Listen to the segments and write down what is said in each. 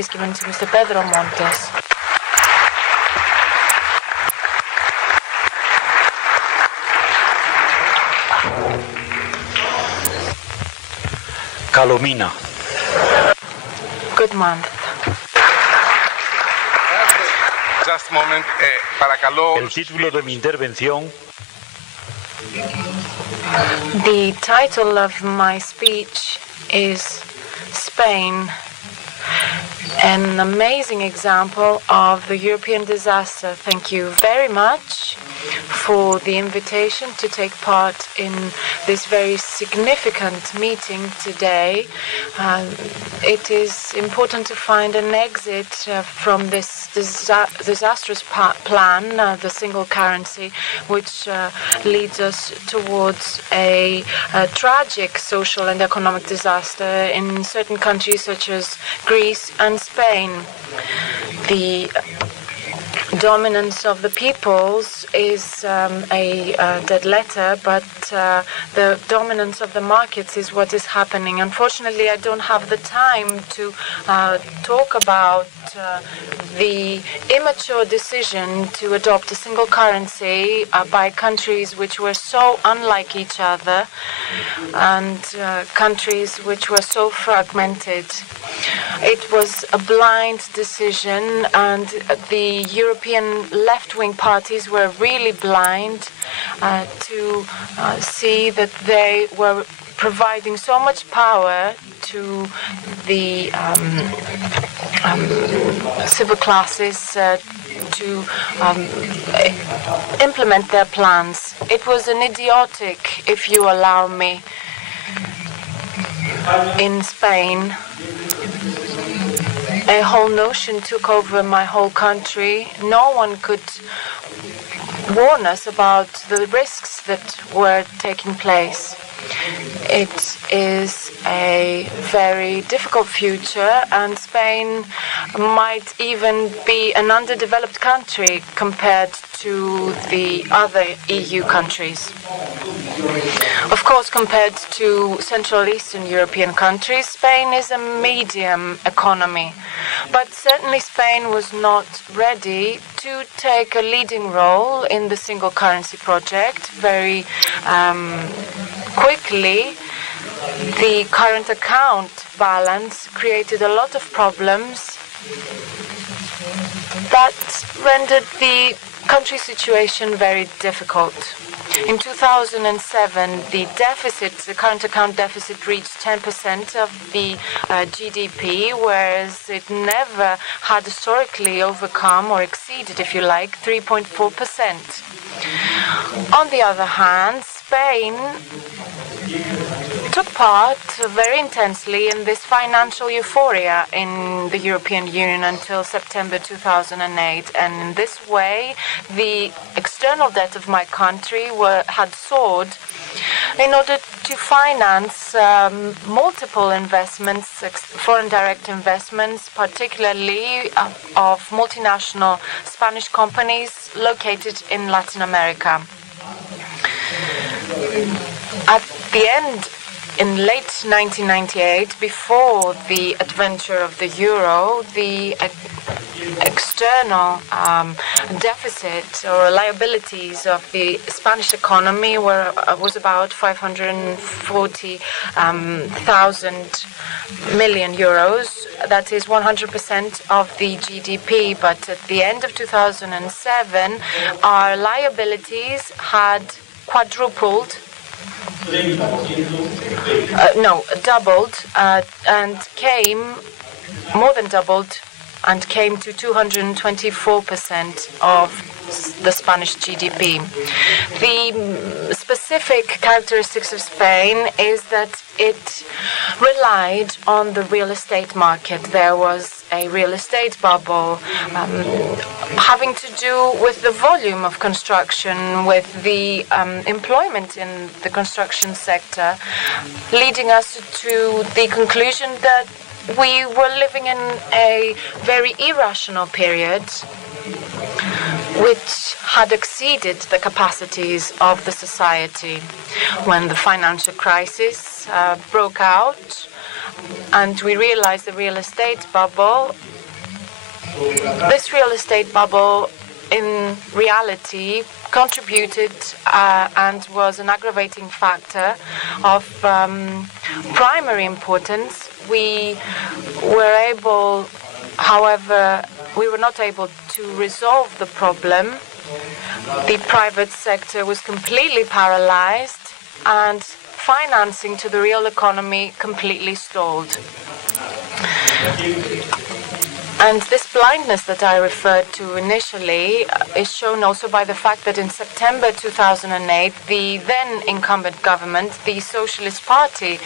is given to Mr. Pedro Montes. Καλομήνα. Good month. Just a moment, παρακαλώ. El título de mi intervención The title of my speech is Spain, an amazing example of the European disaster. Thank you very much for the invitation to take part in this very significant meeting today. It is important to find an exit from this disastrous plan, the single currency, which leads us towards a tragic social and economic disaster in certain countries such as Greece and Spain. The dominance of the peoples is a dead letter, but the dominance of the markets is what is happening. Unfortunately, I don't have the time to talk about the immature decision to adopt a single currency by countries which were so unlike each other and countries which were so fragmented. It was a blind decision, and the European left-wing parties were really blind to see that they were providing so much power to the civil classes to implement their plans. It was an idiotic, if you allow me, in Spain. A whole notion took over my whole country. No one could warn us about the risks that were taking place. It is a very difficult future, and Spain might even be an underdeveloped country compared to the other EU countries. Of course, compared to Central Eastern European countries, Spain is a medium economy. But certainly Spain was not ready to take a leading role in the single currency project. Very quickly, the current account balance created a lot of problems that rendered the country situation very difficult. In 2007, the current account deficit reached 10% of the GDP, whereas it never had historically overcome or exceeded, if you like, 3.4%. On the other hand, Spain took part very intensely in this financial euphoria in the European Union until September 2008. And in this way, the external debt of my country had soared in order to finance multiple investments, foreign direct investments, particularly of multinational Spanish companies located in Latin America. At the end, in late 1998, before the adventure of the euro, the external deficit or liabilities of the Spanish economy was about 540,000 million euros. That is 100% of the GDP. But at the end of 2007, our liabilities had quadrupled. Doubled and more than doubled and came to 224% of the Spanish GDP. The specific characteristics of Spain is that it relied on the real estate market. There was a real estate bubble having to do with the volume of construction, with the employment in the construction sector, leading us to the conclusion that we were living in a very irrational period which had exceeded the capacities of the society. When the financial crisis broke out, and we realized the real estate bubble. This real estate bubble, in reality, contributed and was an aggravating factor of primary importance. We were not able to resolve the problem. The private sector was completely paralyzed, and financing to the real economy completely stalled. And this blindness that I referred to initially is shown also by the fact that in September 2008, the then incumbent government, the Socialist Party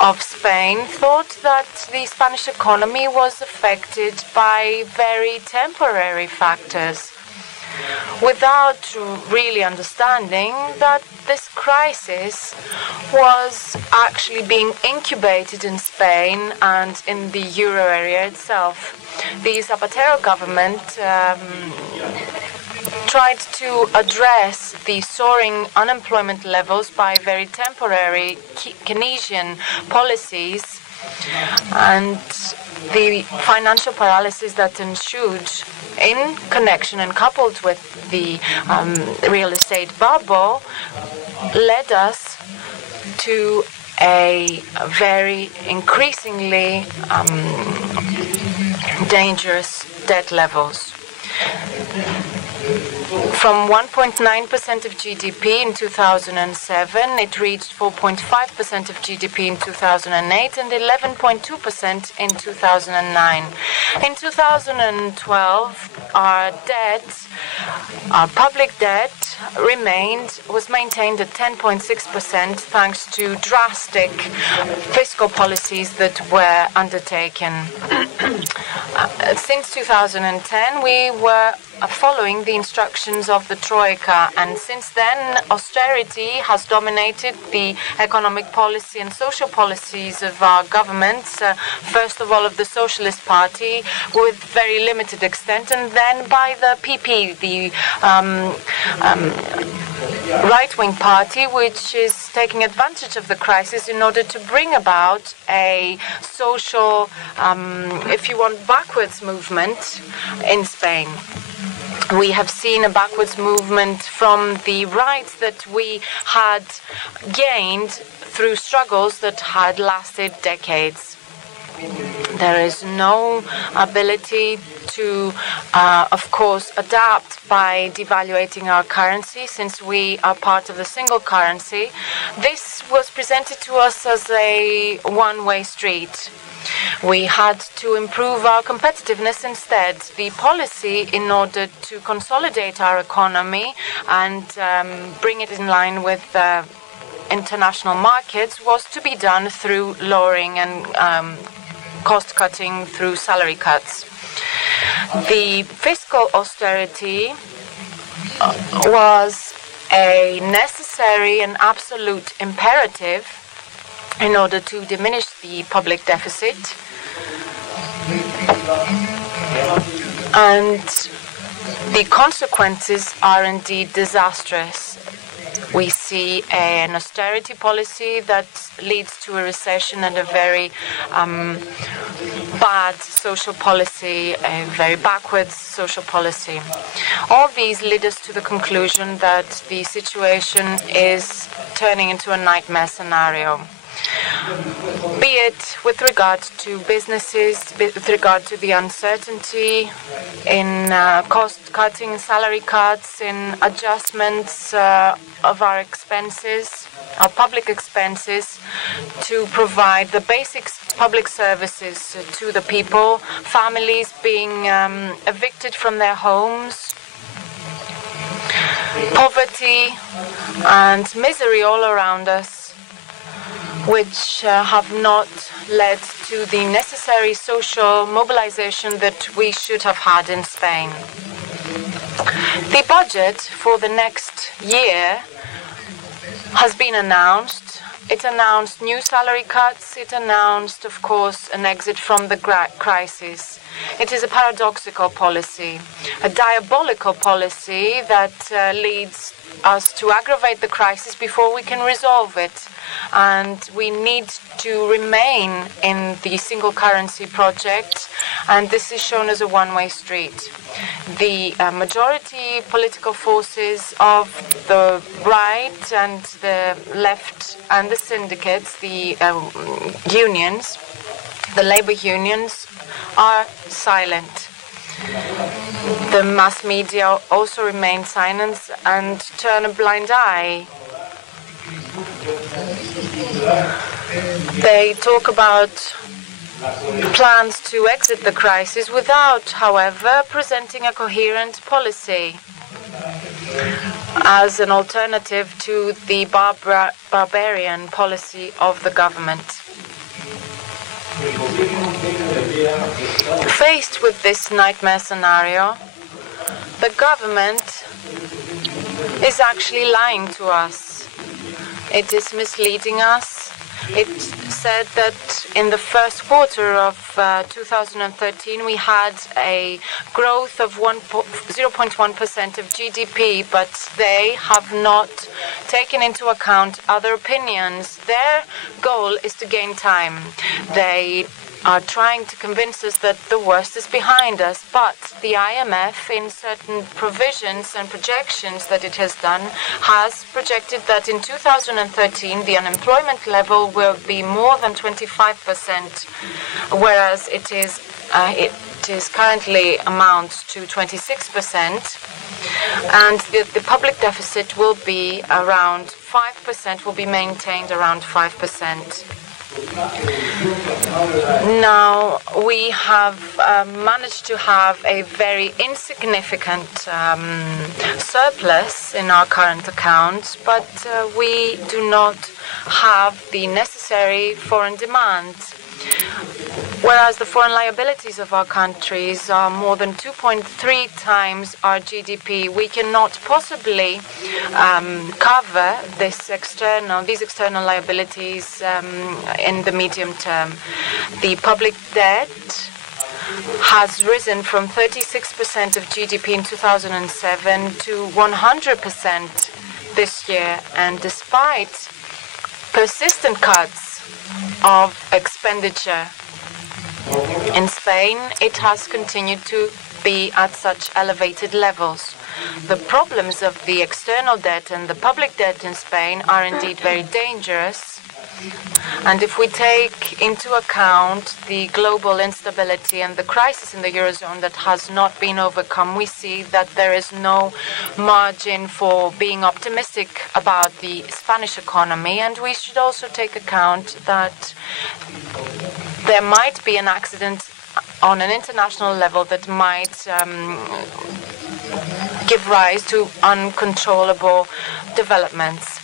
of Spain, thought that the Spanish economy was affected by very temporary factors, without really understanding that this crisis was actually being incubated in Spain and in the euro area itself. The Zapatero government tried to address the soaring unemployment levels by very temporary Keynesian policies, and the financial paralysis that ensued in connection and coupled with the real estate bubble led us to a very increasingly dangerous debt levels. From 1.9% of GDP in 2007, it reached 4.5% of GDP in 2008 and 11.2% in 2009. In 2012, our public debt was maintained at 10.6% thanks to drastic fiscal policies that were undertaken. Since 2010, we were following the instructions of the Troika, and since then austerity has dominated the economic policy and social policies of our governments, first of all of the Socialist Party with very limited extent, and then by the PP, the right-wing party, which is taking advantage of the crisis in order to bring about a social, if you want, backwards movement in Spain. We have seen a backwards movement from the rights that we had gained through struggles that had lasted decades. There is no ability to, of course, adapt by devaluating our currency, since we are part of the single currency. This was presented to us as a one-way street. We had to improve our competitiveness instead. The policy, in order to consolidate our economy and bring it in line with international markets, was to be done through lowering and cost-cutting through salary cuts. The fiscal austerity was a necessary and absolute imperative in order to diminish the public deficit, and the consequences are indeed disastrous. We see an austerity policy that leads to a recession and a very bad social policy, a very backwards social policy. All these lead us to the conclusion that the situation is turning into a nightmare scenario. Be it with regard to businesses, with regard to the uncertainty in cost-cutting, salary cuts, in adjustments of our expenses, our public expenses, to provide the basic public services to the people, families being evicted from their homes, poverty and misery all around us, which have not led to the necessary social mobilization that we should have had in Spain. The budget for the next year has been announced. It announced new salary cuts. It announced, of course, an exit from the crisis. It is a paradoxical policy, a diabolical policy that leads us to aggravate the crisis before we can resolve it. And we need to remain in the single currency project, and this is shown as a one-way street. The majority political forces of the right and the left and the syndicates, the unions, the labor unions, are silent. The mass media also remain silent and turn a blind eye. They talk about plans to exit the crisis without, however, presenting a coherent policy as an alternative to the barbarian policy of the government. Faced with this nightmare scenario, the government is actually lying to us. It is misleading us. It said that in the first quarter of 2013 we had a growth of 0.1% of GDP, but they have not taken into account other opinions. Their goal is to gain time. They are trying to convince us that the worst is behind us, but the IMF, in certain provisions and projections that it has done, has projected that in 2013 the unemployment level will be more than 25%, whereas it is currently amounts to 26%, and the public deficit will be around 5%, will be maintained around 5%. Now, we have managed to have a very insignificant surplus in our current account, but we do not have the necessary foreign demand. Whereas the foreign liabilities of our countries are more than 2.3 times our GDP, we cannot possibly cover these external liabilities in the medium term. The public debt has risen from 36% of GDP in 2007 to 100% this year, and despite persistent cuts of expenditure in Spain, it has continued to be at such elevated levels. The problems of the external debt and the public debt in Spain are indeed very dangerous. And if we take into account the global instability and the crisis in the Eurozone that has not been overcome, we see that there is no margin for being optimistic about the Spanish economy. And we should also take account that there might be an accident on an international level that might give rise to uncontrollable developments.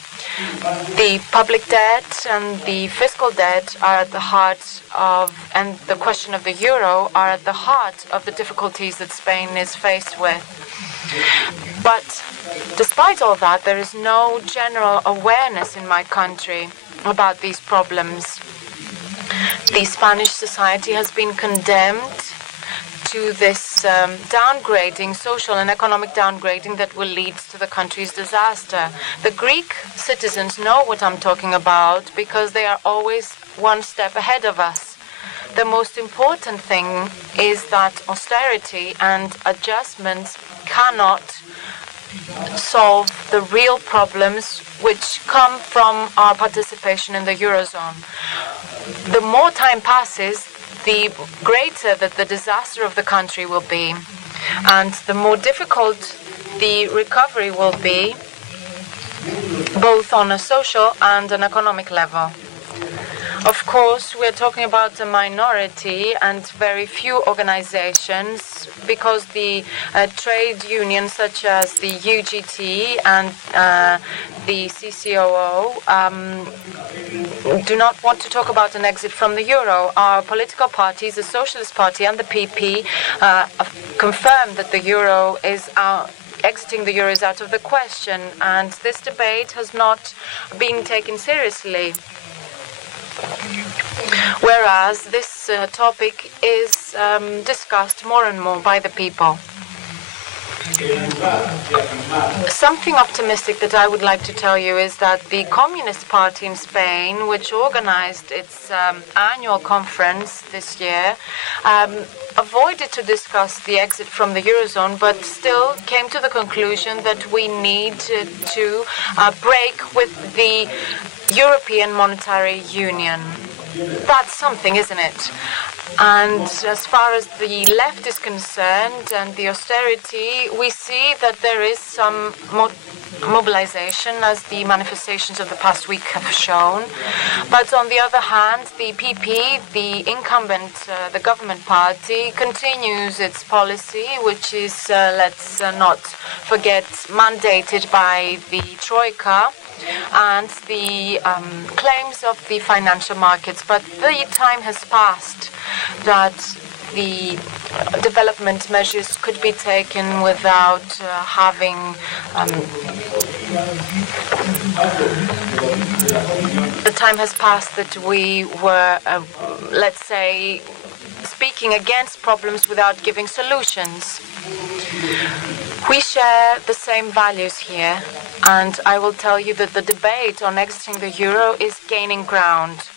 The public debt and the fiscal debt are at the heart of, and the question of the euro are at the heart of the difficulties that Spain is faced with. But despite all that, there is no general awareness in my country about these problems. The Spanish society has been condemned to this downgrading, social and economic downgrading that will lead to the country's disaster. The Greek citizens know what I'm talking about because they are always one step ahead of us. The most important thing is that austerity and adjustments cannot solve the real problems which come from our participation in the Eurozone. The more time passes, the greater that the disaster of the country will be, and the more difficult the recovery will be, both on a social and an economic level. Of course, we're talking about a minority and very few organizations, because the trade unions such as the UGT and the CCOO do not want to talk about an exit from the euro. Our political parties, the Socialist Party and the PP, confirm that the euro is exiting the euro is out of the question, and this debate has not been taken seriously. Whereas this topic is discussed more and more by the people. Something optimistic that I would like to tell you is that the Communist Party in Spain, which organized its annual conference this year, avoided to discuss the exit from the Eurozone, but still came to the conclusion that we need to break with the European Monetary Union. That's something, isn't it? And as far as the left is concerned and the austerity, we see that there is some mobilization, as the manifestations of the past week have shown. But on the other hand, the PP, the incumbent, the government party, continues its policy, which is, let's not forget, mandated by the Troika and the claims of the financial markets. But the time has passed that the development measures could be taken without having the time has passed that we were, let's say, speaking against problems without giving solutions. We share the same values here, and I will tell you that the debate on exiting the euro is gaining ground.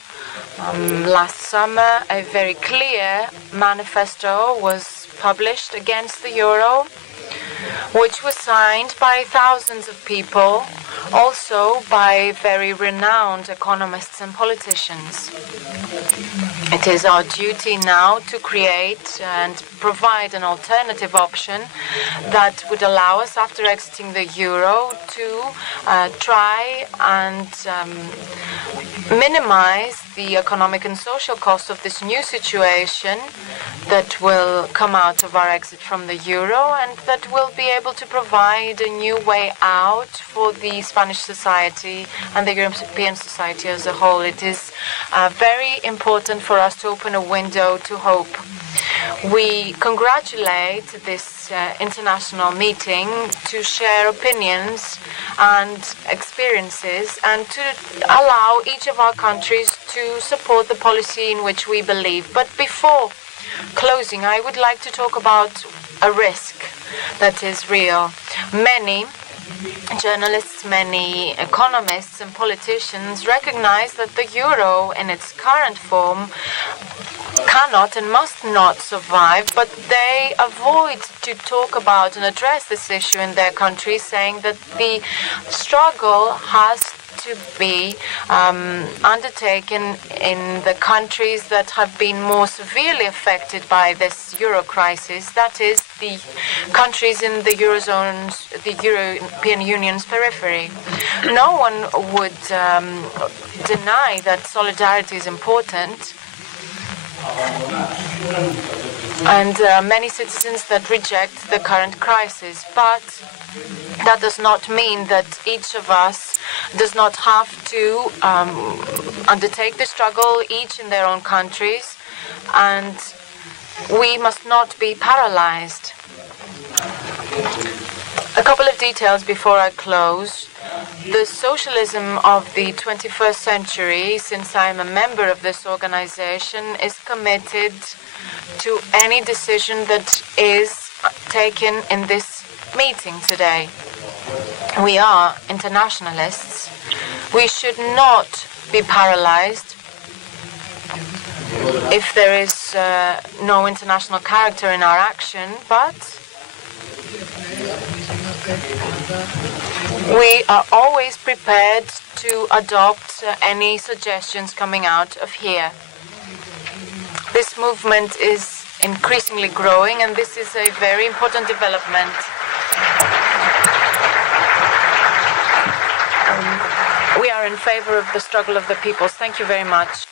Last summer, a very clear manifesto was published against the euro, which was signed by thousands of people, also by very renowned economists and politicians. It is our duty now to create and provide an alternative option that would allow us, after exiting the euro, to try and minimize the economic and social cost of this new situation that will come out of our exit from the euro, and that will be able to provide a new way out for the Spanish society and the European society as a whole. It is very important for us to open a window to hope. We congratulate this international meeting to share opinions and experiences and to allow each of our countries to support the policy in which we believe. But before closing, I would like to talk about a risk that is real. Many journalists, many economists and politicians recognize that the euro in its current form cannot and must not survive, but they avoid to talk about and address this issue in their countries, saying that the struggle has to be undertaken in the countries that have been more severely affected by this euro crisis, that is, the countries in the Eurozone's, the European Union's periphery. No one would deny that solidarity is important, and many citizens that reject the current crisis, but that does not mean that each of us does not have to undertake the struggle, each in their own countries, and we must not be paralyzed. A couple of details before I close. The socialism of the 21st century, since I am a member of this organization, is committed to any decision that is taken in this meeting today. We are internationalists. We should not be paralyzed if there is no international character in our action, but we are always prepared to adopt any suggestions coming out of here. This movement is increasingly growing, and this is a very important development. We are in favor of the struggle of the peoples. Thank you very much.